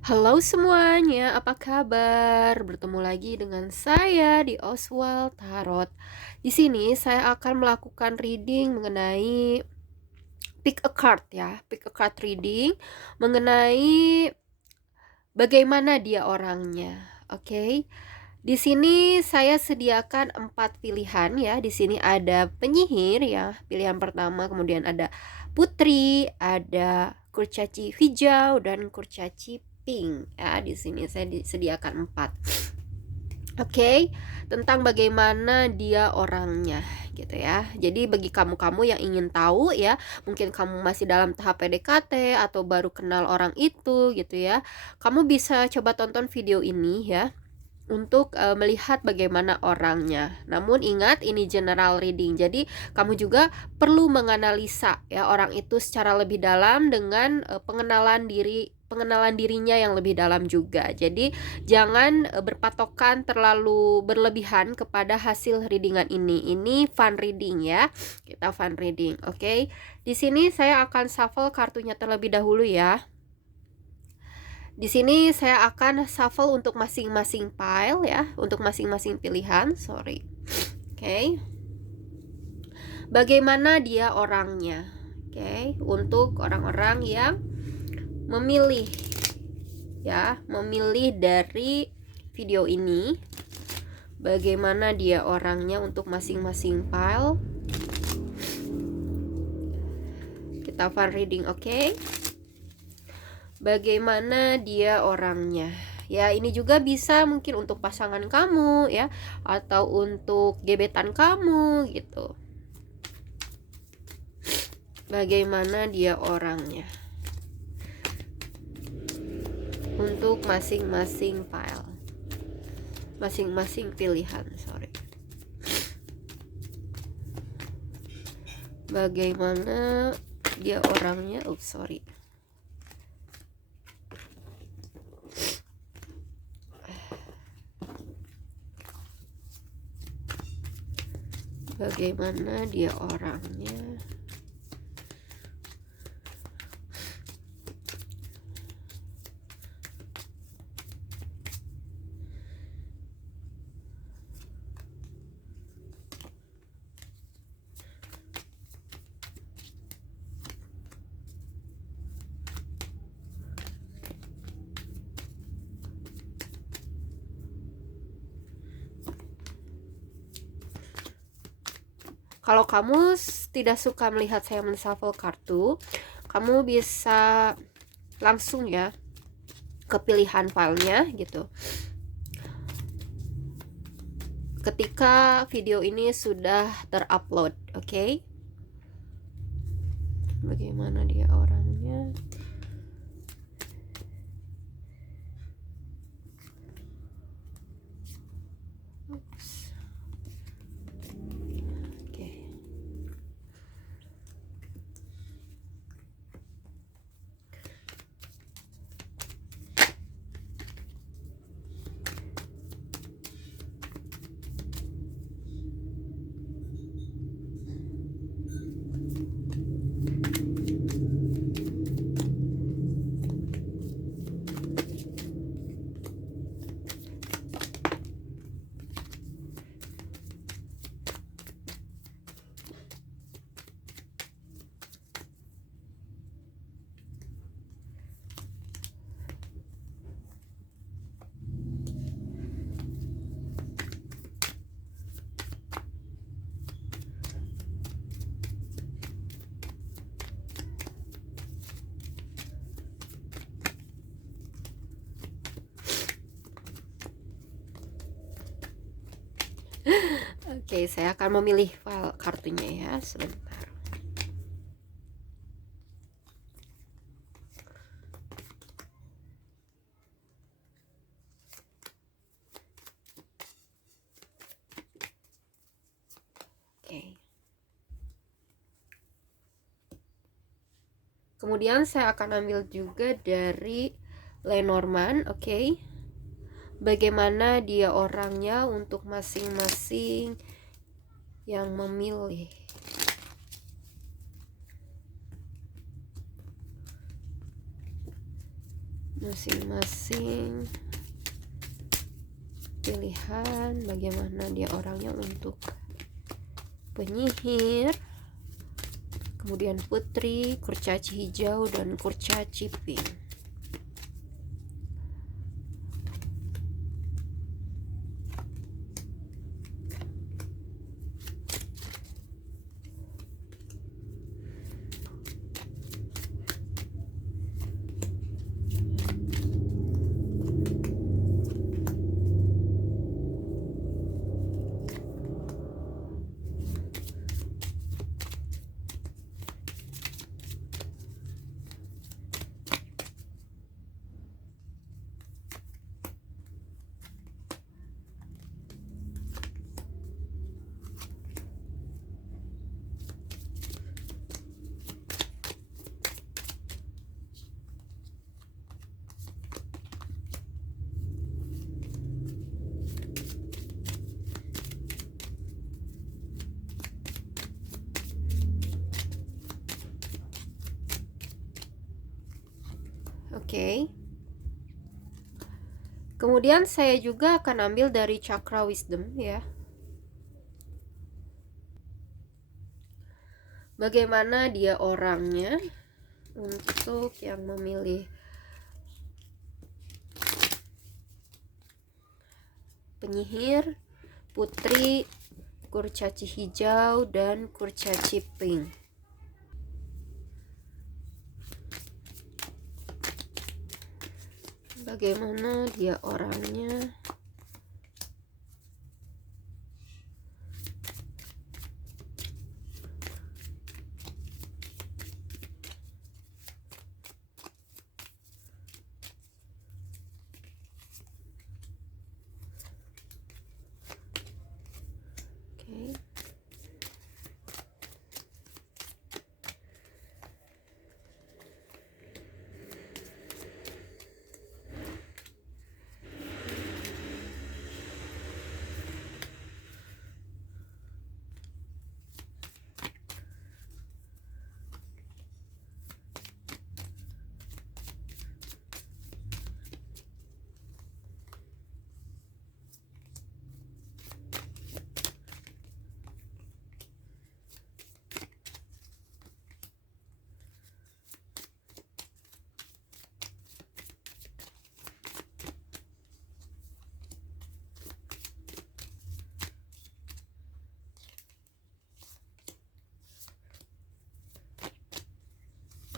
Halo semuanya, apa kabar? Bertemu lagi dengan saya di Oswald Tarot. Di sini saya akan melakukan reading mengenai pick a card ya, pick a card reading mengenai bagaimana dia orangnya. Oke. Di sini saya sediakan 4 pilihan ya. Di sini ada penyihir ya, pilihan pertama, kemudian ada putri, ada kurcaci hijau dan kurcaci pink ya. Di sini saya disediakan 4. Oke, tentang bagaimana dia orangnya gitu ya. Jadi bagi kamu-kamu yang ingin tahu ya, mungkin kamu masih dalam tahap PDKT atau baru kenal orang itu gitu ya. Kamu bisa coba tonton video ini ya untuk melihat bagaimana orangnya. Namun ingat, ini general reading. Jadi kamu juga perlu menganalisa ya orang itu secara lebih dalam dengan pengenalan dirinya yang lebih dalam juga. Jadi jangan berpatokan terlalu berlebihan kepada hasil readingan ini. Ini fun reading ya. Kita fun reading. Oke. Di sini saya akan shuffle kartunya terlebih dahulu ya. Di sini saya akan shuffle untuk masing-masing pile ya, untuk masing-masing pilihan, sorry. Oke. Bagaimana dia orangnya? Oke, untuk orang-orang yang memilih ya, memilih dari video ini, bagaimana dia orangnya untuk masing-masing pile. Kita fun reading, oke? Bagaimana dia orangnya? Ya, ini juga bisa mungkin untuk pasangan kamu ya, atau untuk gebetan kamu gitu. Bagaimana dia orangnya untuk masing-masing file, masing-masing pilihan, sorry. Bagaimana dia orangnya, sorry. Bagaimana dia orangnya Kalau kamu tidak suka melihat saya menshuffle kartu, kamu bisa langsung ya ke pilihan filenya gitu. Ketika video ini sudah terupload, oke? Bagaimana dia orangnya? Oops. Oke. Oke, saya akan memilih file kartunya ya, sebentar. Oke. Kemudian saya akan ambil juga dari Lenormand, oke. Bagaimana dia orangnya untuk masing-masing yang memilih. masing-masing pilihan bagaimana dia orangnya untuk penyihir, kemudian putri, kurcaci hijau, dan kurcaci pink. Oke. Kemudian saya juga akan ambil dari chakra wisdom ya. Bagaimana dia orangnya untuk yang memilih penyihir, putri, kurcaci hijau, dan kurcaci pink. Bagaimana dia orangnya? Oke.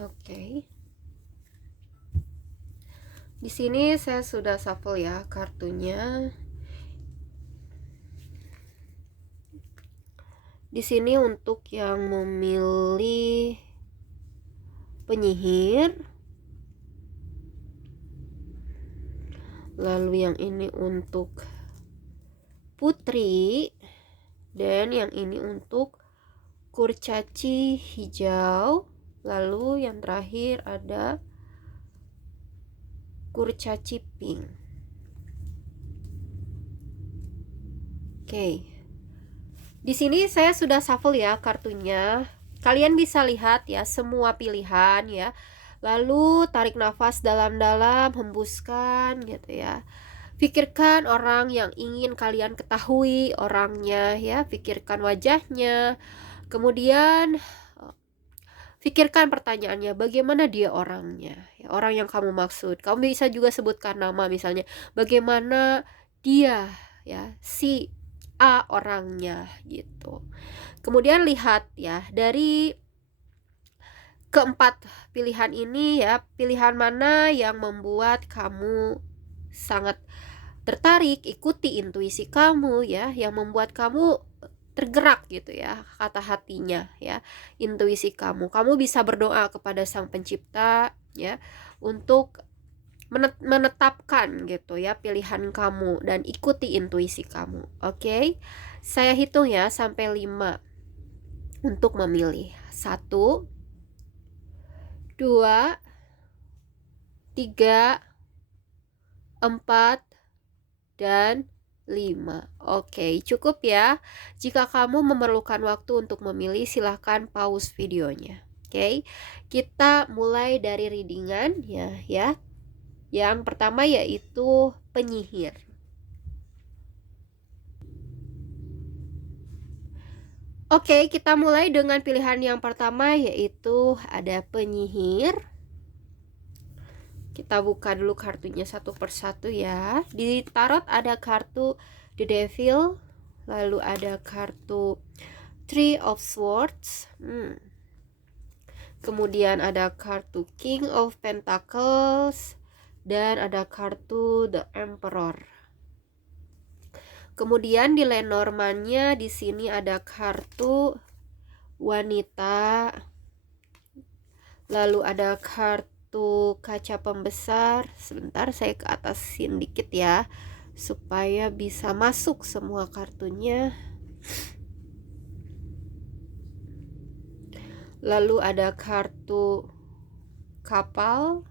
Oke. Di sini saya sudah shuffle ya kartunya. Di sini untuk yang memilih penyihir, lalu yang ini untuk putri, dan yang ini untuk kurcaci hijau. Lalu yang terakhir ada kurcaci pink. Oke. Di sini saya sudah shuffle ya kartunya. Kalian bisa lihat ya semua pilihan ya. Lalu tarik nafas dalam-dalam, hembuskan gitu ya. Pikirkan orang yang ingin kalian ketahui orangnya ya, pikirkan wajahnya. Kemudian pikirkan pertanyaannya, bagaimana dia orangnya, ya, orang yang kamu maksud. Kamu bisa juga sebutkan nama misalnya, bagaimana dia ya, si A orangnya gitu. Kemudian lihat ya, dari keempat pilihan ini ya, pilihan mana yang membuat kamu sangat tertarik, ikuti intuisi kamu ya, yang membuat kamu tergerak gitu ya, kata hatinya ya, intuisi kamu. Kamu bisa berdoa kepada Sang Pencipta ya untuk menetapkan gitu ya pilihan kamu dan ikuti intuisi kamu. Oke. Saya hitung ya sampai 5 untuk memilih. 1 2 3 4 dan 5. Oke, cukup ya. Jika kamu memerlukan waktu untuk memilih, silahkan pause videonya. Oke, kita mulai dari readingan ya. Yang pertama yaitu penyihir. Oke, kita mulai dengan pilihan yang pertama yaitu ada penyihir. Kita buka dulu kartunya satu persatu ya. Di tarot ada kartu The Devil, lalu ada kartu Three of Swords. Kemudian ada kartu King of Pentacles dan ada kartu The Emperor. Kemudian di Lenormandnya di sini ada kartu wanita. Lalu ada kartu kaca pembesar. Sebentar saya ke atasin dikit ya supaya bisa masuk semua kartunya. Lalu ada kartu kapal.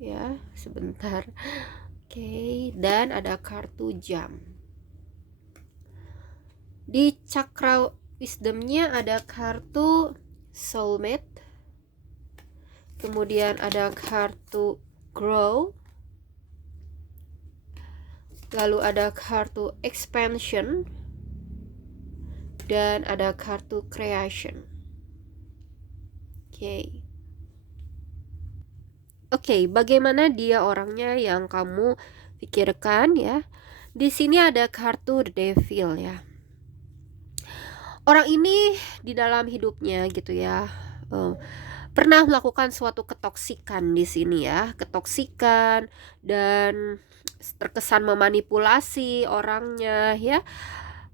Ya, sebentar. Oke, dan ada kartu jam. Di cakra wisdomnya ada kartu soulmate. Kemudian ada kartu grow. Lalu ada kartu expansion. Dan ada kartu creation. Oke, bagaimana dia orangnya yang kamu pikirkan ya? Di sini ada kartu The Devil ya. Orang ini di dalam hidupnya gitu ya, pernah melakukan suatu ketoksikan di sini ya, ketoksikan dan terkesan memanipulasi orangnya ya.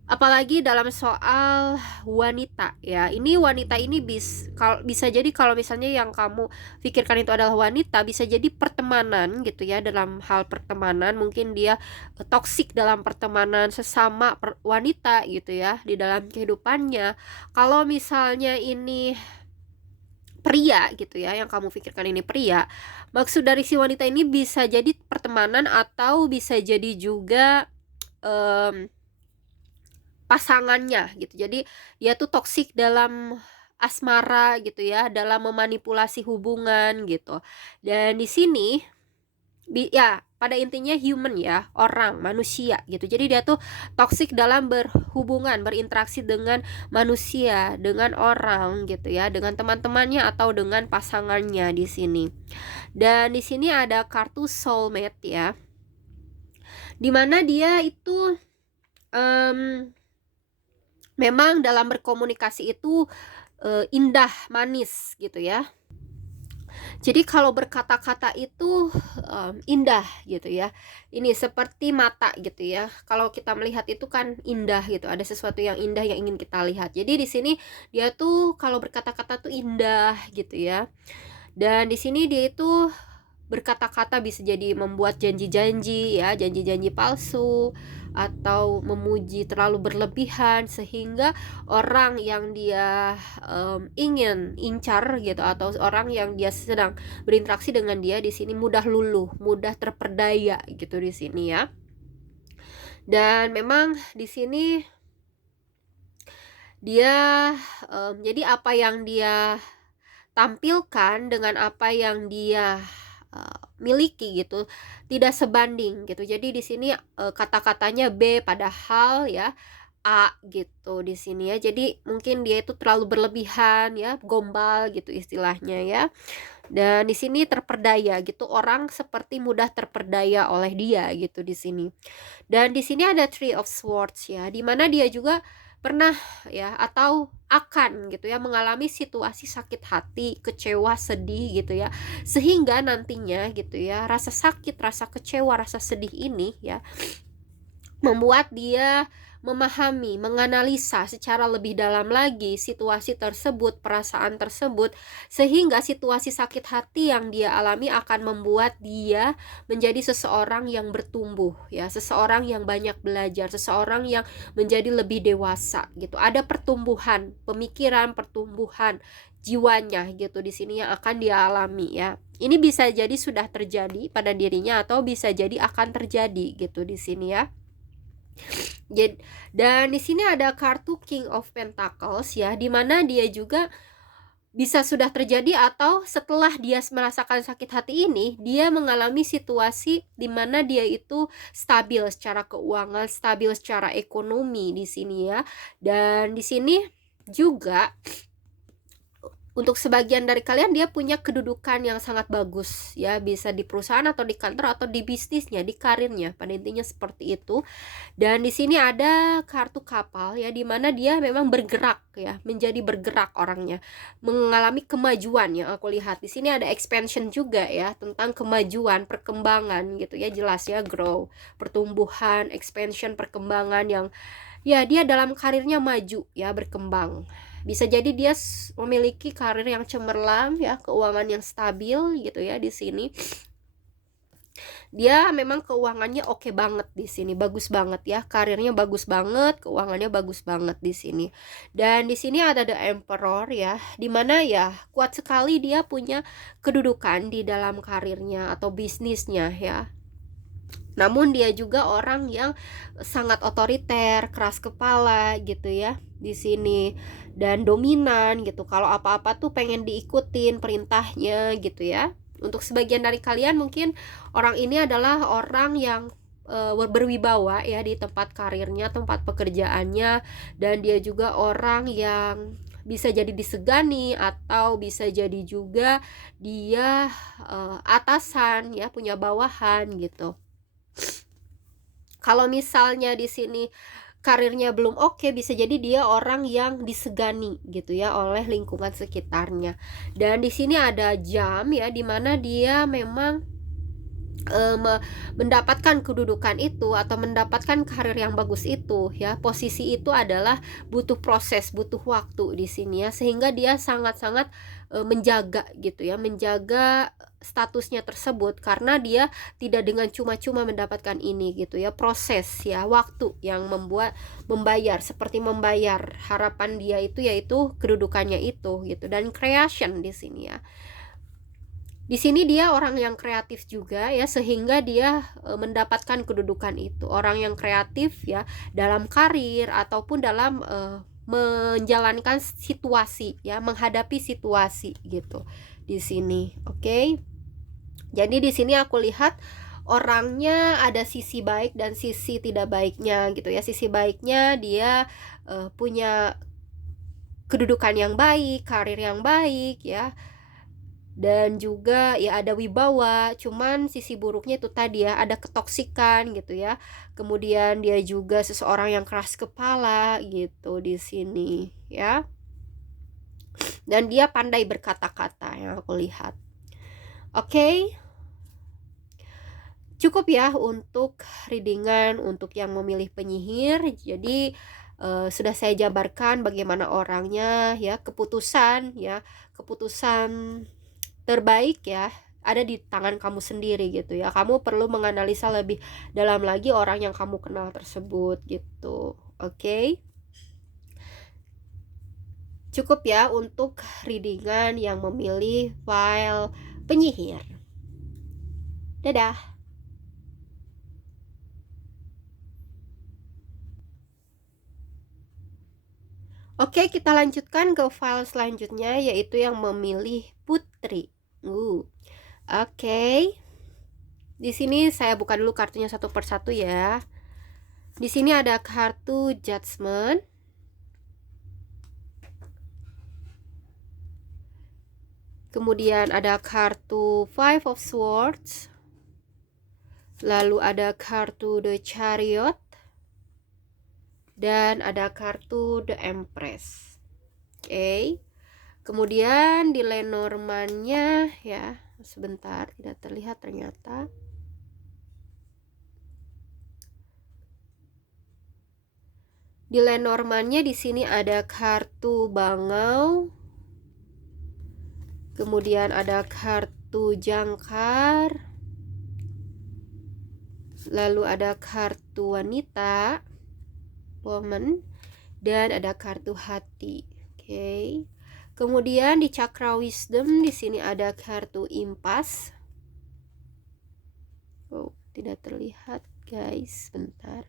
Apalagi dalam soal wanita ya. Ini wanita ini bisa jadi kalau misalnya yang kamu pikirkan itu adalah wanita, bisa jadi pertemanan gitu ya. Dalam hal pertemanan mungkin dia toksik dalam pertemanan sesama wanita gitu ya di dalam kehidupannya. Kalau misalnya ini pria gitu ya, yang kamu pikirkan ini pria, maksud dari si wanita ini bisa jadi pertemanan atau bisa jadi juga pasangannya gitu. Jadi dia tuh toksik dalam asmara gitu ya, dalam memanipulasi hubungan gitu. Dan di sini ya pada intinya human ya, orang, manusia gitu. Jadi dia tuh toksik dalam berhubungan, berinteraksi dengan manusia, dengan orang gitu ya, dengan teman-temannya atau dengan pasangannya di sini. Dan di sini ada kartu soulmate ya. Dimana dia itu memang dalam berkomunikasi itu indah, manis gitu ya. Jadi kalau berkata-kata itu indah gitu ya. Ini seperti mata gitu ya. Kalau kita melihat itu kan indah gitu. Ada sesuatu yang indah yang ingin kita lihat. Jadi di sini dia tuh kalau berkata-kata tuh indah gitu ya. Dan di sini dia itu berkata-kata bisa jadi membuat janji-janji ya, janji-janji palsu atau memuji terlalu berlebihan sehingga orang yang dia ingin incar gitu atau orang yang dia sedang berinteraksi dengan dia di sini mudah luluh, mudah terperdaya gitu di sini ya. Dan memang di sini dia jadi apa yang dia tampilkan dengan apa yang dia miliki gitu tidak sebanding gitu. Jadi di sini kata-katanya B padahal ya A gitu di sini ya. Jadi mungkin dia itu terlalu berlebihan ya, gombal gitu istilahnya ya. Dan di sini terperdaya gitu, orang seperti mudah terperdaya oleh dia gitu di sini. Dan di sini ada Three of Swords ya, dimana dia juga pernah ya atau akan gitu ya mengalami situasi sakit hati, kecewa, sedih gitu ya. Sehingga nantinya gitu ya, rasa sakit, rasa kecewa, rasa sedih ini ya membuat dia memahami, menganalisa secara lebih dalam lagi situasi tersebut, perasaan tersebut, sehingga situasi sakit hati yang dia alami akan membuat dia menjadi seseorang yang bertumbuh ya, seseorang yang banyak belajar, seseorang yang menjadi lebih dewasa gitu. Ada pertumbuhan pemikiran, pertumbuhan jiwanya gitu di sini yang akan dia alami ya. Ini bisa jadi sudah terjadi pada dirinya atau bisa jadi akan terjadi gitu di sini ya. Dan di sini ada kartu King of Pentacles ya, dimana dia juga bisa sudah terjadi atau setelah dia merasakan sakit hati ini, dia mengalami situasi di mana dia itu stabil secara keuangan, stabil secara ekonomi di sini ya. Dan di sini juga untuk sebagian dari kalian dia punya kedudukan yang sangat bagus ya, bisa di perusahaan atau di kantor atau di bisnisnya, di karirnya, pada intinya seperti itu. Dan di sini ada kartu kapal ya, dimana dia memang bergerak ya, menjadi bergerak orangnya, mengalami kemajuan yang aku lihat. Di sini ada expansion juga ya, tentang kemajuan, perkembangan gitu ya, jelas ya, grow, pertumbuhan, expansion, perkembangan yang ya dia dalam karirnya maju ya, berkembang. Bisa jadi dia memiliki karir yang cemerlang ya, keuangan yang stabil gitu ya di sini. Dia memang keuangannya oke banget di sini, bagus banget ya, karirnya bagus banget, keuangannya bagus banget di sini. Dan di sini ada The Emperor ya, dimana ya kuat sekali dia punya kedudukan di dalam karirnya atau bisnisnya ya. Namun dia juga orang yang sangat otoriter, keras kepala gitu ya di sini, dan dominan gitu. Kalau apa-apa tuh pengen diikutin perintahnya gitu ya. Untuk sebagian dari kalian mungkin orang ini adalah orang yang berwibawa ya di tempat karirnya, tempat pekerjaannya, dan dia juga orang yang bisa jadi disegani atau bisa jadi juga dia atasan ya, punya bawahan gitu. Kalau misalnya di sini karirnya belum oke, bisa jadi dia orang yang disegani gitu ya oleh lingkungan sekitarnya. Dan di sini ada jam ya, dimana dia memang mendapatkan kedudukan itu atau mendapatkan karir yang bagus itu ya, posisi itu adalah butuh proses, butuh waktu di sini ya, sehingga dia sangat-sangat menjaga gitu ya, menjaga statusnya tersebut, karena dia tidak dengan cuma-cuma mendapatkan ini gitu ya, proses ya, waktu yang membayar, seperti membayar harapan dia itu, yaitu kedudukannya itu gitu. Dan creation di sini ya, di sini dia orang yang kreatif juga ya, sehingga dia mendapatkan kedudukan itu. Orang yang kreatif ya dalam karir ataupun dalam menjalankan situasi ya, menghadapi situasi gitu di sini. Oke. Jadi di sini aku lihat orangnya ada sisi baik dan sisi tidak baiknya gitu ya. Sisi baiknya dia punya kedudukan yang baik, karir yang baik ya, dan juga ya ada wibawa. Cuman sisi buruknya itu tadi ya, ada ketoksikan gitu ya. Kemudian dia juga seseorang yang keras kepala gitu di sini ya. Dan dia pandai berkata-kata yang aku lihat. Oke. Cukup ya untuk readingan untuk yang memilih penyihir. Jadi sudah saya jabarkan bagaimana orangnya ya, keputusan terbaik ya ada di tangan kamu sendiri gitu ya. Kamu perlu menganalisa lebih dalam lagi orang yang kamu kenal tersebut gitu. Oke. Cukup ya untuk readingan yang memilih file penyihir. Dadah. Oke, kita lanjutkan ke file selanjutnya, yaitu yang memilih putri. Oke. Di sini saya buka dulu kartunya satu persatu ya. Di sini ada kartu Judgment. Kemudian ada kartu Five of Swords. Lalu ada kartu The Chariot. Dan ada kartu The Empress. Oke. Kemudian di Lenormandnya ya, sebentar tidak terlihat ternyata. Di Lenormandnya di sini ada kartu Bangau. Kemudian ada kartu Jangkar. Lalu ada kartu Wanita, Woman, dan ada kartu Hati. Oke. Kemudian di Cakra Wisdom di sini ada kartu Impas. Oh, tidak terlihat, guys. Bentar.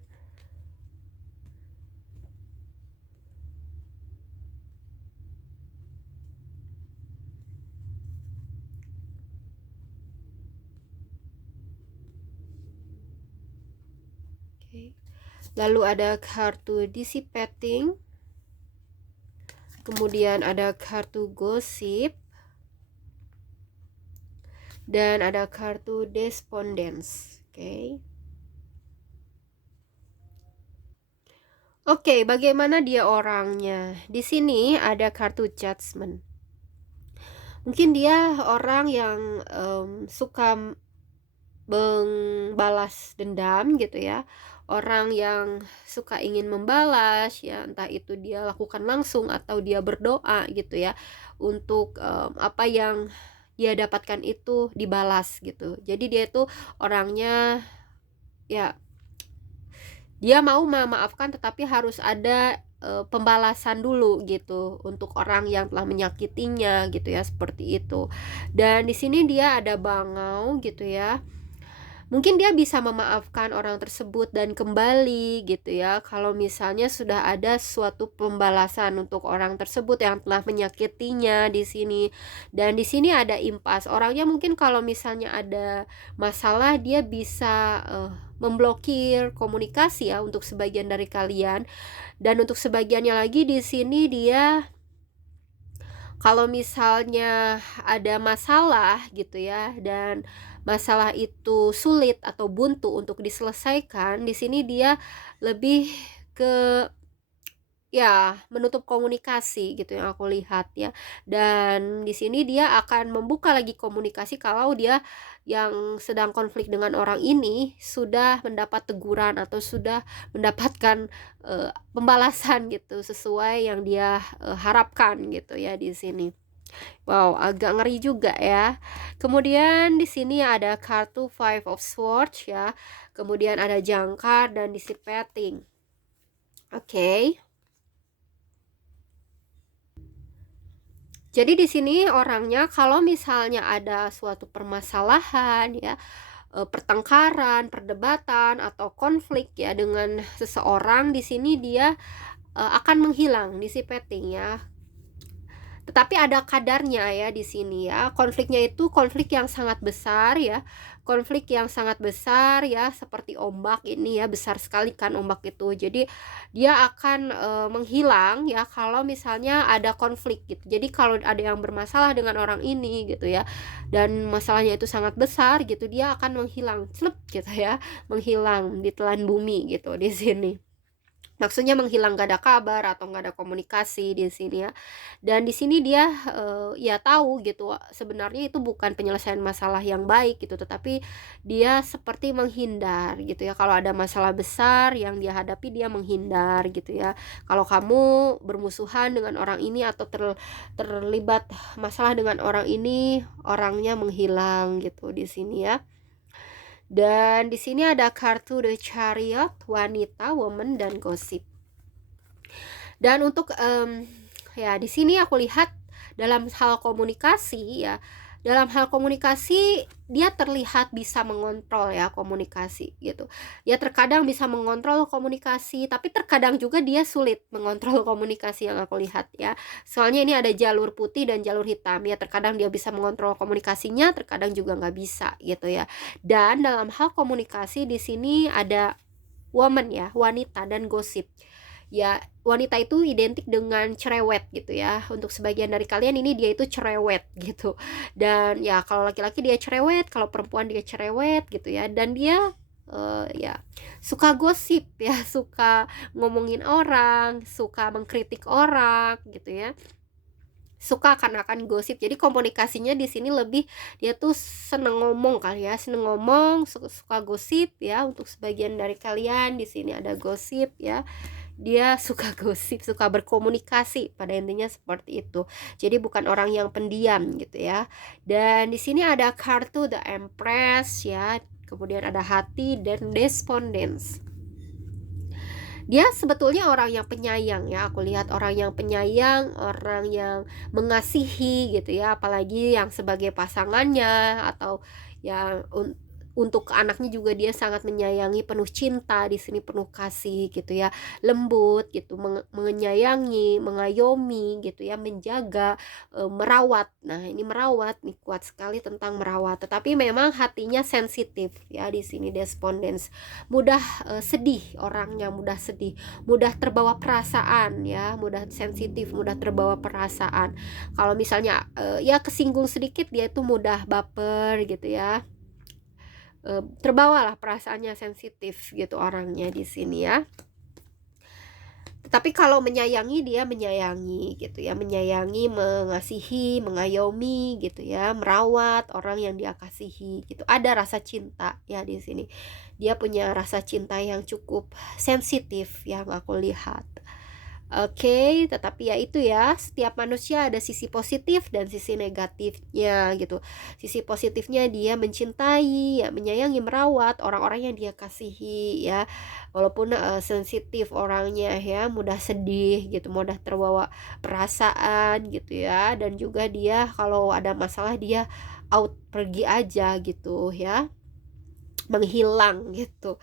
Lalu ada kartu dissipating. Kemudian ada kartu gosip. Dan ada kartu despondence. Oke. Oke, bagaimana dia orangnya? Di sini ada kartu judgment. Mungkin dia orang yang suka membalas dendam gitu ya. Orang yang suka ingin membalas ya, entah itu dia lakukan langsung atau dia berdoa gitu ya, untuk apa yang dia dapatkan itu dibalas gitu. Jadi dia itu orangnya ya, dia mau memaafkan tetapi harus ada pembalasan dulu gitu untuk orang yang telah menyakitinya gitu ya, seperti itu. Dan di sini dia ada bangau gitu ya. Mungkin dia bisa memaafkan orang tersebut dan kembali gitu ya, kalau misalnya sudah ada suatu pembalasan untuk orang tersebut yang telah menyakitinya di sini. Dan di sini ada impas. Orangnya mungkin kalau misalnya ada masalah dia bisa memblokir komunikasi ya untuk sebagian dari kalian. Dan untuk sebagiannya lagi di sini dia kalau misalnya ada masalah gitu ya, dan masalah itu sulit atau buntu untuk diselesaikan, di sini dia lebih ke ya menutup komunikasi gitu yang aku lihat ya. Dan di sini dia akan membuka lagi komunikasi kalau dia yang sedang konflik dengan orang ini sudah mendapat teguran atau sudah mendapatkan pembalasan gitu sesuai yang dia harapkan gitu ya di sini. Wow, agak ngeri juga ya. Kemudian di sini ada kartu Five of Swords ya. Kemudian ada jangkar dan dissipating. Oke. Jadi di sini orangnya kalau misalnya ada suatu permasalahan ya, pertengkaran, perdebatan atau konflik ya dengan seseorang, di sini dia akan menghilang, dissipating ya. Tetapi ada kadarnya ya di sini ya. Konfliknya itu konflik yang sangat besar ya. Konflik yang sangat besar ya, seperti ombak ini ya, besar sekali kan ombak itu. Jadi dia akan menghilang ya kalau misalnya ada konflik gitu. Jadi kalau ada yang bermasalah dengan orang ini gitu ya, dan masalahnya itu sangat besar gitu, dia akan menghilang, celup gitu ya, menghilang ditelan bumi gitu di sini. Maksudnya menghilang, gak ada kabar atau gak ada komunikasi di sini ya. Dan di sini dia ya tahu gitu sebenarnya itu bukan penyelesaian masalah yang baik gitu, tetapi dia seperti menghindar gitu ya. Kalau ada masalah besar yang dia hadapi, dia menghindar gitu ya. Kalau kamu bermusuhan dengan orang ini atau terlibat masalah dengan orang ini, orangnya menghilang gitu di sini ya. Dan di sini ada kartu The Chariot, wanita, woman, dan gosip. Dan untuk ya di sini aku lihat dalam hal komunikasi ya, dalam hal komunikasi dia terlihat bisa mengontrol ya komunikasi gitu. Ya terkadang bisa mengontrol komunikasi, tapi terkadang juga dia sulit mengontrol komunikasi yang aku lihat ya. Soalnya ini ada jalur putih dan jalur hitam ya, terkadang dia bisa mengontrol komunikasinya, terkadang juga nggak bisa gitu ya. Dan dalam hal komunikasi di sini ada woman ya, wanita, dan gosip. Ya, wanita itu identik dengan cerewet gitu ya. Untuk sebagian dari kalian ini dia itu cerewet gitu. Dan ya kalau laki-laki dia cerewet, kalau perempuan dia cerewet gitu ya. Dan dia ya suka gosip ya, suka ngomongin orang, suka mengkritik orang gitu ya. Suka akan gosip. Jadi komunikasinya di sini lebih dia tuh seneng ngomong kali ya, seneng ngomong, suka gosip ya. Untuk sebagian dari kalian di sini ada gosip ya. Dia suka gosip, suka berkomunikasi, pada intinya seperti itu. Jadi bukan orang yang pendiam gitu ya. Dan di sini ada kartu The Empress ya. Kemudian ada hati dan despondence. Dia sebetulnya orang yang penyayang ya. Aku lihat orang yang penyayang, orang yang mengasihi gitu ya, apalagi yang sebagai pasangannya atau yang untuk anaknya juga dia sangat menyayangi, penuh cinta di sini, penuh kasih gitu ya, lembut gitu, menyayangi, mengayomi gitu ya, menjaga, merawat. Nah, ini merawat nih kuat sekali tentang merawat, tetapi memang hatinya sensitif ya di sini Despondence. Mudah sedih orangnya, mudah sedih, mudah terbawa perasaan ya, mudah sensitif, mudah terbawa perasaan. Kalau misalnya ya kesinggung sedikit dia itu mudah baper gitu ya. Terbawalah perasaannya, sensitif gitu orangnya di sini ya. Tetapi kalau menyayangi, dia menyayangi gitu ya, menyayangi, mengasihi, mengayomi gitu ya, merawat orang yang dia kasihi gitu. Ada rasa cinta ya di sini. Dia punya rasa cinta yang cukup sensitif yang aku lihat. Oke, tetapi ya itu ya, setiap manusia ada sisi positif dan sisi negatifnya gitu. Sisi positifnya dia mencintai, ya, menyayangi, merawat orang-orang yang dia kasihi ya. Walaupun sensitif orangnya ya, mudah sedih gitu, mudah terbawa perasaan gitu ya, dan juga dia kalau ada masalah dia out, pergi aja gitu ya, menghilang gitu.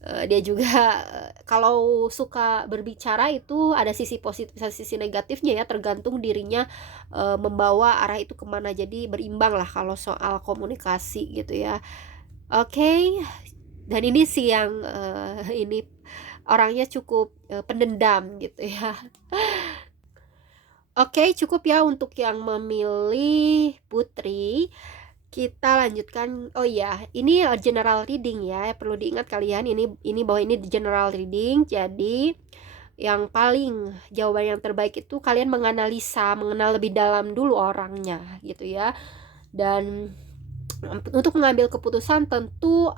Dia juga kalau suka berbicara itu ada sisi positif, sisi negatifnya ya, tergantung dirinya membawa arah itu kemana. Jadi berimbang lah kalau soal komunikasi gitu ya. Oke, dan ini sih yang ini orangnya cukup pendendam gitu ya. Oke, cukup ya untuk yang memilih Putri. Kita lanjutkan. Oh iya, ini general reading ya. Perlu diingat kalian, ini bahwa ini general reading. Jadi yang paling jawaban yang terbaik itu kalian menganalisa, mengenal lebih dalam dulu orangnya gitu ya. Dan untuk mengambil keputusan tentu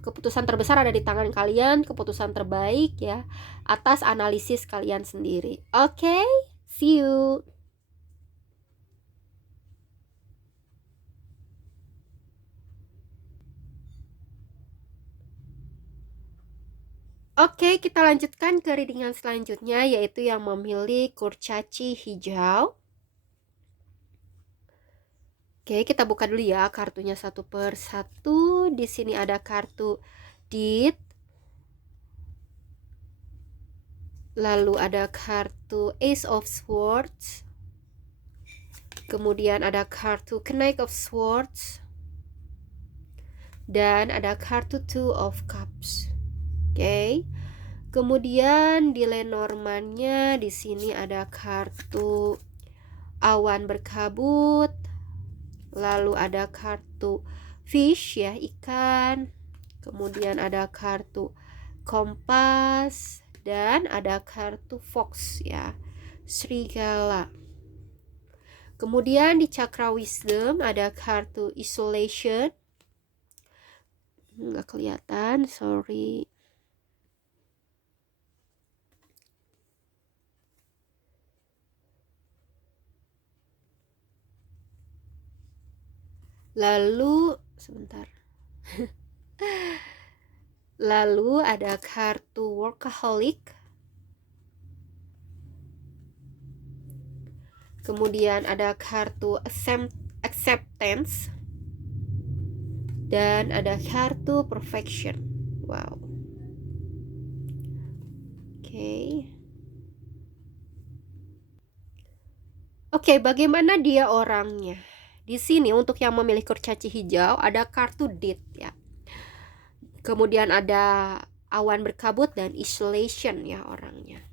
keputusan terbesar ada di tangan kalian, keputusan terbaik ya atas analisis kalian sendiri. Oke, see you. Oke, kita lanjutkan ke reading yang selanjutnya, yaitu yang memilih kurcaci hijau. Oke, kita buka dulu ya kartunya satu per satu. Di sini ada kartu Deed. Lalu ada kartu Ace of Swords. Kemudian ada kartu Knight of Swords. Dan ada kartu Two of Cups. Oke. Kemudian di Lenormandnya di sini ada kartu awan berkabut. Lalu ada kartu fish ya, ikan. Kemudian ada kartu kompas dan ada kartu fox ya, serigala. Kemudian di Chakra Wisdom ada kartu isolation. Nggak kelihatan, sorry. Lalu sebentar. Lalu ada kartu workaholic. Kemudian ada kartu acceptance. Dan ada kartu perfection. Wow. Oke. Oke, bagaimana dia orangnya? Di sini untuk yang memilih kurcaci hijau ada kartu Deed ya. Kemudian ada awan berkabut dan isolation ya orangnya.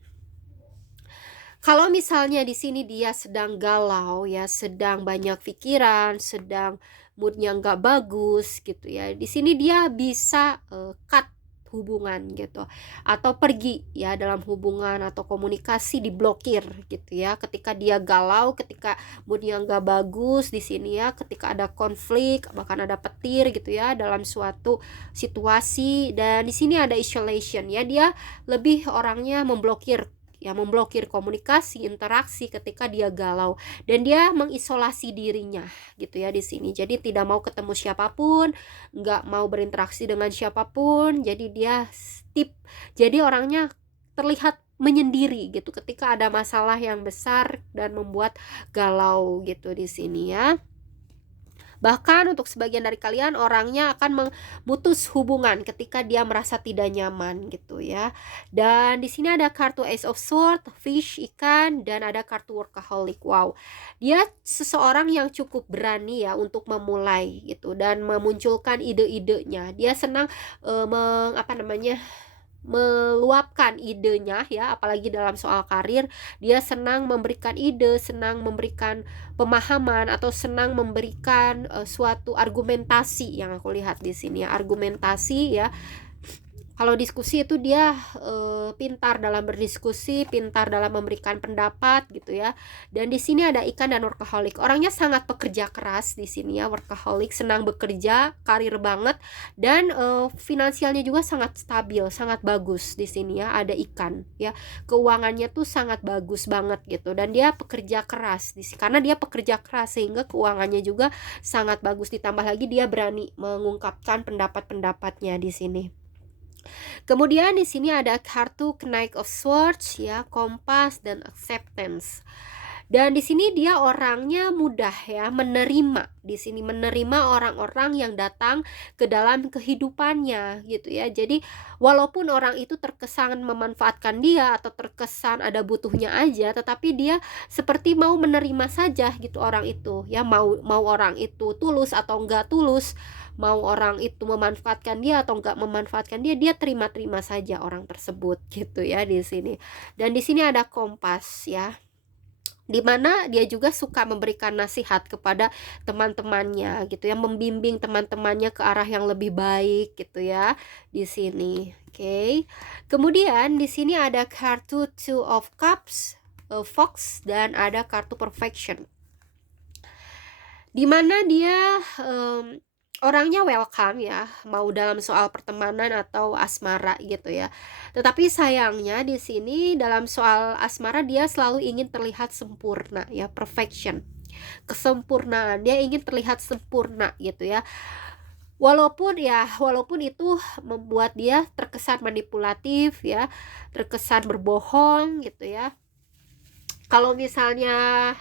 Kalau misalnya di sini dia sedang galau ya, sedang banyak pikiran, sedang moodnya nggak bagus gitu ya. Di sini dia bisa cut hubungan gitu, atau pergi ya dalam hubungan atau komunikasi, diblokir gitu ya. Ketika dia galau, ketika moodnya nggak bagus di sini ya, ketika ada konflik, bahkan ada petir gitu ya dalam suatu situasi. Dan di sini ada isolation ya, dia lebih orangnya memblokir ya, memblokir komunikasi, interaksi ketika dia galau, dan dia mengisolasi dirinya gitu ya di sini. Jadi tidak mau ketemu siapapun, nggak mau berinteraksi dengan siapapun. Jadi dia jadi orangnya terlihat menyendiri gitu ketika ada masalah yang besar dan membuat galau gitu di sini ya. Bahkan untuk sebagian dari kalian orangnya akan memutus hubungan ketika dia merasa tidak nyaman gitu ya. Dan di sini ada kartu Ace of Swords, fish, ikan, dan ada kartu workaholic. Wow. Dia seseorang yang cukup berani ya untuk memulai gitu dan memunculkan ide-idenya. Dia senang apa namanya? Meluapkan idenya ya, apalagi dalam soal karir. Dia senang memberikan ide, senang memberikan pemahaman, atau senang memberikan suatu argumentasi yang aku lihat di sini ya, argumentasi ya. Kalau diskusi itu dia pintar dalam berdiskusi, pintar dalam memberikan pendapat gitu ya. Dan di sini ada ikan dan workaholic. Orangnya sangat pekerja keras di sini ya, workaholic, senang bekerja, karir banget, dan finansialnya juga sangat stabil, sangat bagus di sini ya. Ada ikan ya. Keuangannya tuh sangat bagus banget gitu, dan dia pekerja keras karena dia pekerja keras sehingga keuangannya juga sangat bagus, ditambah lagi dia berani mengungkapkan pendapat-pendapatnya di sini. Kemudian di sini ada kartu Knight of Swords ya, kompas dan acceptance. Dan di sini dia orangnya mudah ya menerima. Di sini menerima orang-orang yang datang ke dalam kehidupannya gitu ya. Jadi walaupun orang itu terkesan memanfaatkan dia atau terkesan ada butuhnya aja, tetapi dia seperti mau menerima saja gitu orang itu ya. Mau orang itu tulus atau enggak tulus, mau orang itu memanfaatkan dia atau enggak memanfaatkan dia, dia terima-terima saja orang tersebut gitu ya di sini. Dan di sini ada kompas ya, dimana dia juga suka memberikan nasihat kepada teman-temannya gitu ya, membimbing teman-temannya ke arah yang lebih baik gitu ya di sini. Oke. Kemudian di sini ada kartu Two of Cups, Fox, dan ada kartu Perfection. Dimana dia orangnya welcome ya, mau dalam soal pertemanan atau asmara gitu ya. Tetapi sayangnya di sini dalam soal asmara dia selalu ingin terlihat sempurna ya, perfection. Kesempurnaan, dia ingin terlihat sempurna gitu ya. Walaupun itu membuat dia terkesan manipulatif ya, terkesan berbohong gitu ya. Kalau misalnya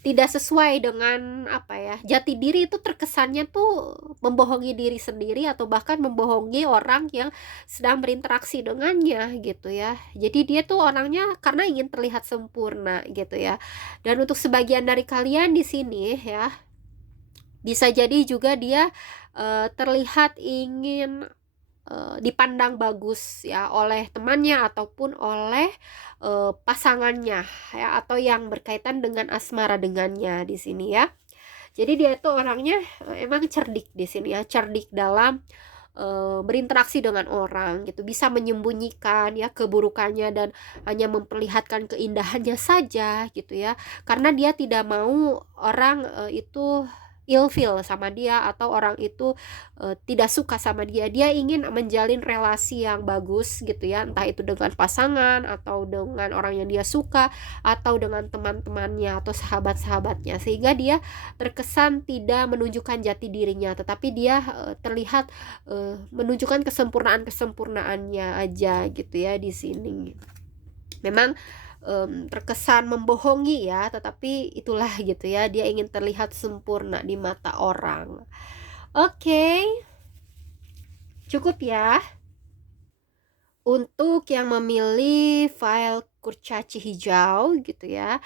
tidak sesuai dengan apa ya, jati diri, itu terkesannya tuh membohongi diri sendiri atau bahkan membohongi orang yang sedang berinteraksi dengannya gitu ya. Jadi dia tuh orangnya karena ingin terlihat sempurna gitu ya. Dan untuk sebagian dari kalian di sini ya, bisa jadi juga dia terlihat ingin dipandang bagus ya oleh temannya ataupun oleh pasangannya ya, atau yang berkaitan dengan asmara dengannya di sini ya. Jadi dia itu orangnya emang cerdik di sini ya, cerdik dalam berinteraksi dengan orang gitu, bisa menyembunyikan ya keburukannya dan hanya memperlihatkan keindahannya saja gitu ya, karena dia tidak mau orang itu ilfeel sama dia atau orang itu tidak suka sama dia. Dia ingin menjalin relasi yang bagus gitu ya, entah itu dengan pasangan atau dengan orang yang dia suka atau dengan teman-temannya atau sahabat-sahabatnya, sehingga dia terkesan tidak menunjukkan jati dirinya, tetapi dia terlihat menunjukkan kesempurnaannya aja gitu ya di sini. Memang terkesan membohongi ya, tetapi itulah gitu ya, dia ingin terlihat sempurna di mata orang. Oke, cukup ya untuk yang memilih file kurcaci hijau gitu ya.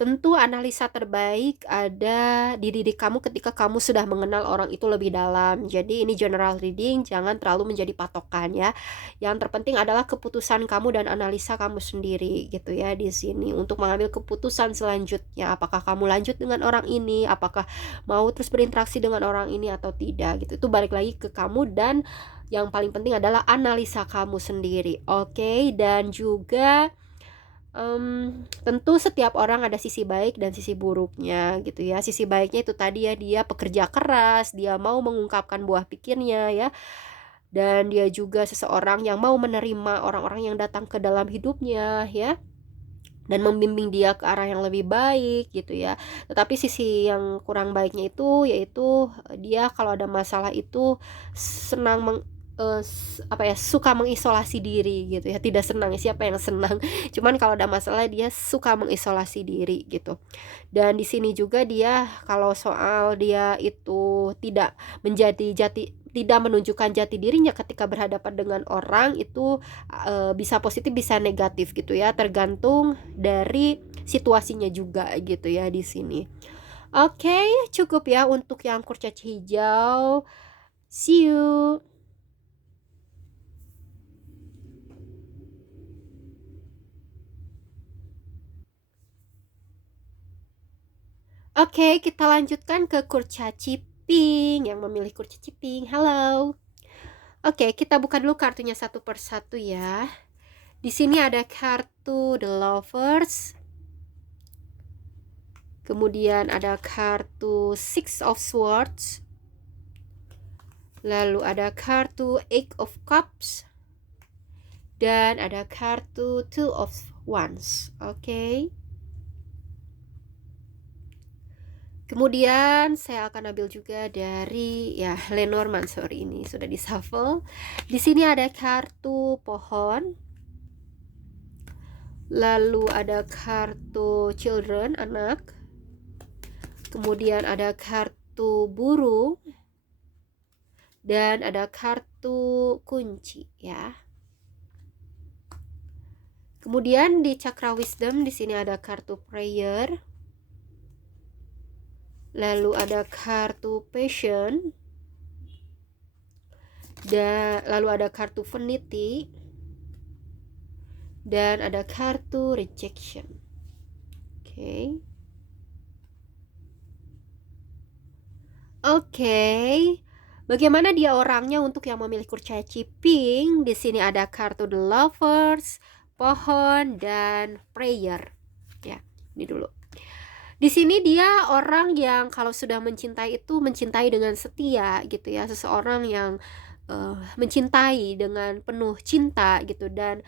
Tentu analisa terbaik ada di diri kamu ketika kamu sudah mengenal orang itu lebih dalam. Jadi ini general reading, jangan terlalu menjadi patokan ya. Yang terpenting adalah keputusan kamu dan analisa kamu sendiri gitu ya di sini untuk mengambil keputusan selanjutnya. Apakah kamu lanjut dengan orang ini, apakah mau terus berinteraksi dengan orang ini atau tidak gitu. Itu balik lagi ke kamu, dan yang paling penting adalah analisa kamu sendiri. Oke, dan juga tentu setiap orang ada sisi baik dan sisi buruknya gitu ya. Sisi baiknya itu tadi ya, dia pekerja keras, dia mau mengungkapkan buah pikirnya ya. Dan dia juga seseorang yang mau menerima orang-orang yang datang ke dalam hidupnya ya, dan membimbing dia ke arah yang lebih baik gitu ya. Tetapi sisi yang kurang baiknya itu yaitu dia kalau ada masalah itu senang apa ya, suka mengisolasi diri gitu ya, tidak senang, siapa yang senang? Cuman kalau ada masalah dia suka mengisolasi diri gitu. Dan di sini juga dia kalau soal dia itu tidak menunjukkan jati dirinya ketika berhadapan dengan orang itu, bisa positif bisa negatif gitu ya, tergantung dari situasinya juga gitu ya di sini. Oke, cukup ya untuk yang kurcaci hijau. See you. Oke, kita lanjutkan ke kurcaci pink yang memilih kurcaci pink. Halo. Oke, kita buka dulu kartunya satu persatu ya. Di sini ada kartu The Lovers. Kemudian ada kartu Six of Swords. Lalu ada kartu Eight of Cups. Dan ada kartu Two of Wands. Oke. Kemudian saya akan ambil juga dari ya Lenormand, sorry ini sudah di shuffle. Di sini ada kartu pohon. Lalu ada kartu children, anak. Kemudian ada kartu burung. Dan ada kartu kunci ya. Kemudian di Chakra Wisdom di sini ada kartu prayer. Lalu ada kartu passion. Dan lalu ada kartu vanity. Dan ada kartu rejection. Oke. Oke. Bagaimana dia orangnya untuk yang memilih kurcaci pink? Di sini ada kartu The Lovers, pohon, dan prayer. Ya, ini dulu. Di sini dia orang yang kalau sudah mencintai itu mencintai dengan setia gitu ya, seseorang yang mencintai dengan penuh cinta gitu. Dan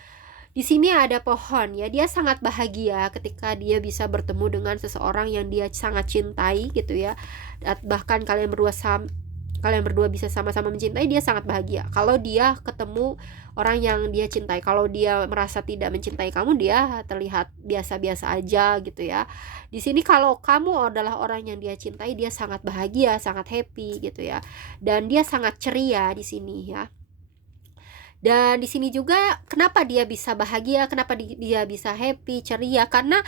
di sini ada pohon ya, dia sangat bahagia ketika dia bisa bertemu dengan seseorang yang dia sangat cintai gitu ya. Bahkan kalian berdua bisa sama-sama mencintai, dia sangat bahagia kalau dia ketemu orang yang dia cintai. Kalau dia merasa tidak mencintai kamu, dia terlihat biasa-biasa aja gitu ya. Di sini kalau kamu adalah orang yang dia cintai, dia sangat bahagia, sangat happy gitu ya. Dan dia sangat ceria di sini ya. Dan di sini juga kenapa dia bisa bahagia, kenapa dia bisa happy, ceria, karena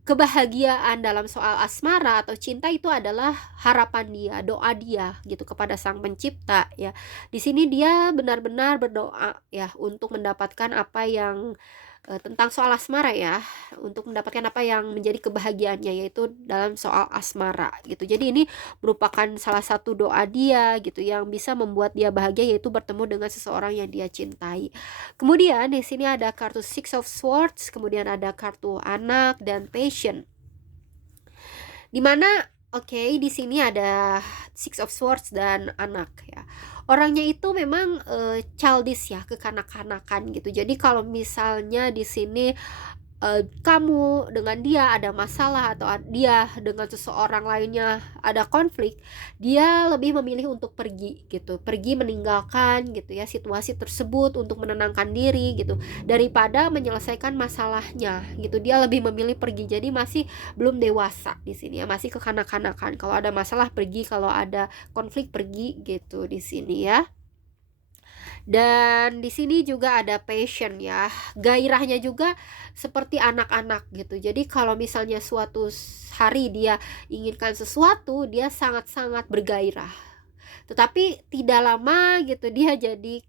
kebahagiaan dalam soal asmara atau cinta itu adalah harapan dia, doa dia gitu kepada Sang Pencipta ya. Di sini dia benar-benar berdoa ya untuk mendapatkan apa yang tentang soal asmara ya, untuk mendapatkan apa yang menjadi kebahagiaannya yaitu dalam soal asmara gitu. Jadi ini merupakan salah satu doa dia gitu yang bisa membuat dia bahagia, yaitu bertemu dengan seseorang yang dia cintai. Kemudian di sini ada kartu Six of Swords, kemudian ada kartu anak dan passion. Dimana di sini ada Six of Swords dan anak ya. Orangnya itu memang childish ya, kekanak-kanakan gitu. Jadi kalau misalnya di sini kamu dengan dia ada masalah atau dia dengan seseorang lainnya ada konflik, dia lebih memilih untuk pergi gitu, pergi meninggalkan gitu ya situasi tersebut untuk menenangkan diri gitu daripada menyelesaikan masalahnya gitu. Dia lebih memilih pergi. Jadi masih belum dewasa di sini ya, masih kekanak-kanakan. Kalau ada masalah pergi, kalau ada konflik pergi gitu di sini ya. Dan di sini juga ada passion ya, gairahnya juga seperti anak-anak gitu. Jadi kalau misalnya suatu hari dia inginkan sesuatu, dia sangat-sangat bergairah. Tetapi tidak lama gitu dia jadi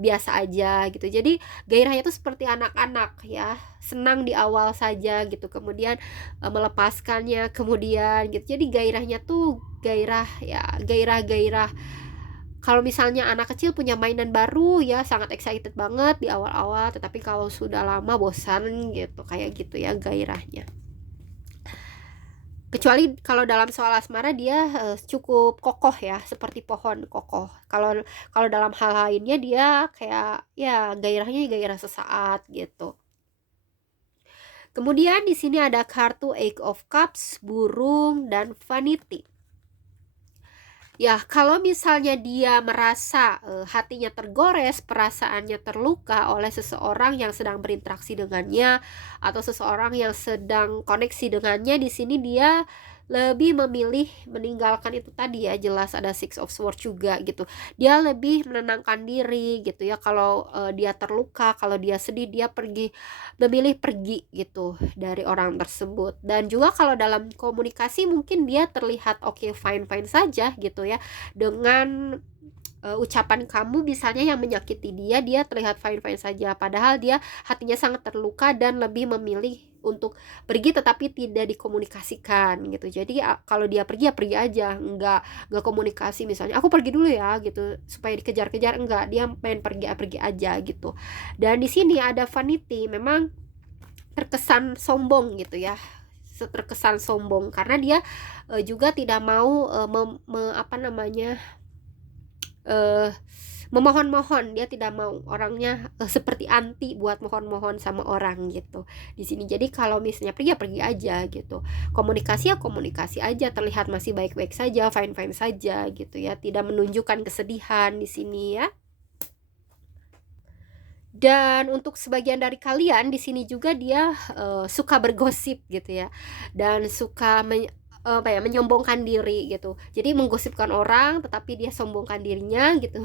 biasa aja gitu. Jadi gairahnya itu seperti anak-anak ya, senang di awal saja gitu, kemudian melepaskannya kemudian gitu. Jadi gairahnya tuh gairah ya, gairah-gairah. Kalau misalnya anak kecil punya mainan baru ya sangat excited banget di awal-awal, tetapi kalau sudah lama bosan gitu, kayak gitu ya gairahnya. Kecuali kalau dalam soal asmara dia cukup kokoh ya, seperti pohon kokoh. Kalau kalau dalam hal lainnya dia kayak ya gairahnya gairah sesaat gitu. Kemudian di sini ada kartu Eight of Cups, burung, dan vanity. Ya, kalau misalnya dia merasa hatinya tergores, perasaannya terluka oleh seseorang yang sedang berinteraksi dengannya atau seseorang yang sedang koneksi dengannya, di sini dia lebih memilih meninggalkan itu tadi ya, jelas ada Six of Swords juga gitu. Dia lebih menenangkan diri gitu ya. Kalau dia terluka, kalau dia sedih, dia memilih pergi gitu dari orang tersebut. Dan juga kalau dalam komunikasi mungkin dia terlihat oke, fine-fine saja gitu ya, dengan ucapan kamu misalnya yang menyakiti dia, dia terlihat fine-fine saja, padahal dia hatinya sangat terluka dan lebih memilih untuk pergi tetapi tidak dikomunikasikan gitu. Jadi kalau dia pergi ya pergi aja, nggak komunikasi, misalnya aku pergi dulu ya gitu supaya dikejar-kejar, enggak, dia main pergi aja gitu. Dan di sini ada vanity, memang terkesan sombong gitu ya, terkesan sombong karena dia juga tidak mau apa namanya, eh memohon-mohon. Dia tidak mau, orangnya seperti anti buat mohon-mohon sama orang gitu di sini. Jadi kalau misalnya pergi ya pergi aja gitu, komunikasi ya komunikasi aja, terlihat masih baik-baik saja, fine-fine saja gitu ya, tidak menunjukkan kesedihan di sini ya. Dan untuk sebagian dari kalian di sini juga dia suka bergosip gitu ya, dan suka apa ya, menyombongkan diri gitu. Jadi menggosipkan orang tetapi dia sombongkan dirinya gitu.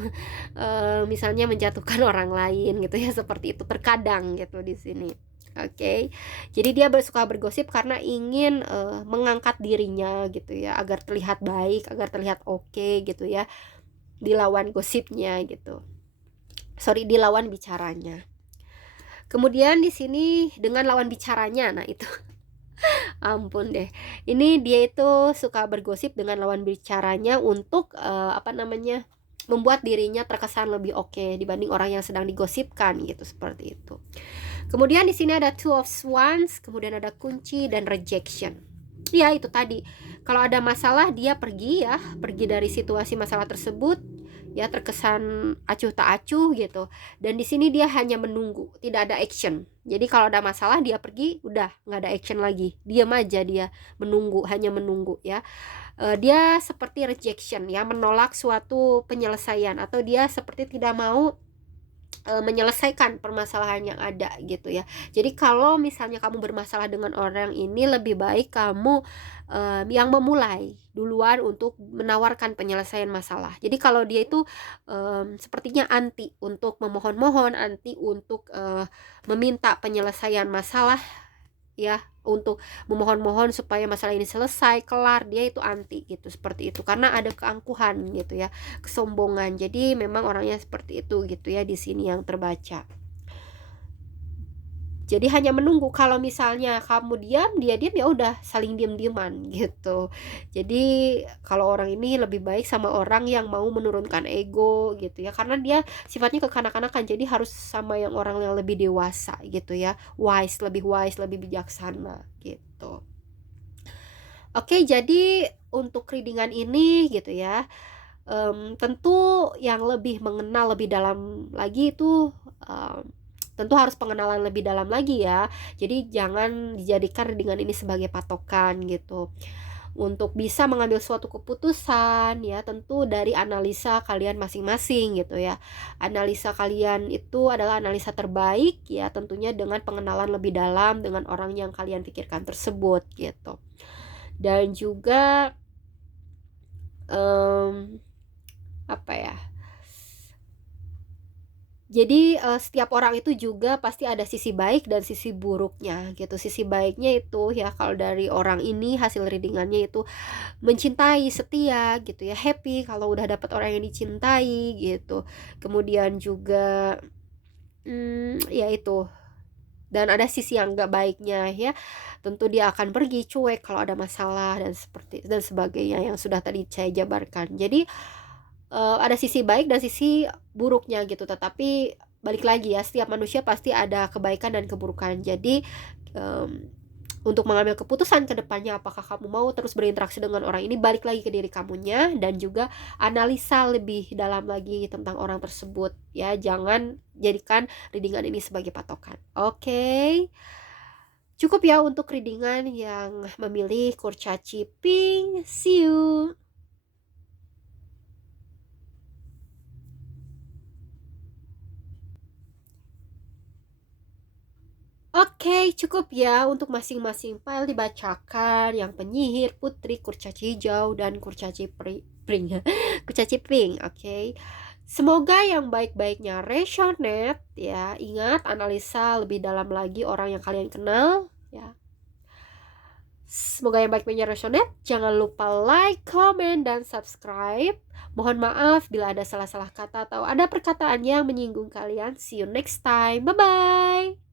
Misalnya menjatuhkan orang lain gitu ya, seperti itu terkadang gitu di sini. Oke. Jadi dia suka bergosip karena ingin mengangkat dirinya gitu ya, agar terlihat baik, agar terlihat oke gitu ya, dilawan gosipnya gitu. Sorry, dilawan bicaranya. Kemudian di sini dengan lawan bicaranya, nah itu ampun deh. Ini dia itu suka bergosip dengan lawan bicaranya untuk apa namanya, membuat dirinya terkesan lebih oke dibanding orang yang sedang digosipkan gitu, seperti itu. Kemudian di sini ada Two of Wands, kemudian ada kunci dan rejection. Ya itu tadi, kalau ada masalah dia pergi ya, pergi dari situasi masalah tersebut ya, terkesan acuh tak acuh gitu. Dan di sini dia hanya menunggu, tidak ada action. Jadi kalau ada masalah dia pergi, udah nggak ada action lagi, diam aja dia, menunggu, hanya menunggu ya. Dia seperti rejection ya, menolak suatu penyelesaian, atau dia seperti tidak mau menyelesaikan permasalahan yang ada gitu ya. Jadi kalau misalnya kamu bermasalah dengan orang ini, lebih baik kamu yang memulai duluan untuk menawarkan penyelesaian masalah. Jadi kalau dia itu sepertinya anti untuk memohon-mohon, anti untuk meminta penyelesaian masalah ya, untuk memohon-mohon supaya masalah ini selesai, kelar, dia itu anti gitu, seperti itu, karena ada keangkuhan gitu ya, kesombongan. Jadi memang orangnya seperti itu gitu ya di sini yang terbaca. Jadi hanya menunggu, kalau misalnya kamu diam, dia diam, ya udah saling diam-diaman gitu. Jadi kalau orang ini lebih baik sama orang yang mau menurunkan ego gitu ya, karena dia sifatnya kekanak-kanakan, jadi harus sama yang orang yang lebih dewasa gitu ya, wise, lebih bijaksana gitu. Oke, jadi untuk readingan ini gitu ya, tentu yang lebih mengenal lebih dalam lagi itu, tentu harus pengenalan lebih dalam lagi ya. Jadi jangan dijadikan readingan ini sebagai patokan gitu. Untuk bisa mengambil suatu keputusan ya, tentu dari analisa kalian masing-masing gitu ya. Analisa kalian itu adalah analisa terbaik ya, tentunya dengan pengenalan lebih dalam dengan orang yang kalian pikirkan tersebut gitu. Dan juga apa ya, jadi setiap orang itu juga pasti ada sisi baik dan sisi buruknya gitu. Sisi baiknya itu ya, kalau dari orang ini hasil readingannya itu mencintai, setia gitu ya, happy kalau udah dapat orang yang dicintai gitu. Kemudian juga ya itu, dan ada sisi yang enggak baiknya ya, tentu dia akan pergi, cuek kalau ada masalah, dan seperti dan sebagainya yang sudah tadi saya jabarkan. Jadi ada sisi baik dan sisi buruknya gitu, tetapi balik lagi ya, setiap manusia pasti ada kebaikan dan keburukan. Jadi untuk mengambil keputusan ke depannya, apakah kamu mau terus berinteraksi dengan orang ini, balik lagi ke diri kamunya, dan juga analisa lebih dalam lagi tentang orang tersebut ya. Jangan jadikan readingan ini sebagai patokan. Oke. Cukup ya untuk readingan yang memilih kurcaci pink. See you. Oke, cukup ya untuk masing-masing file dibacakan. Yang penyihir, putri, kurcaci hijau, dan kurcaci pring. Kurcaci pink, oke. Semoga yang baik-baiknya resonate ya. Ingat, analisa lebih dalam lagi orang yang kalian kenal ya. Semoga yang baik-baiknya resonate. Jangan lupa like, comment, dan subscribe. Mohon maaf bila ada salah-salah kata atau ada perkataan yang menyinggung kalian. See you next time. Bye-bye.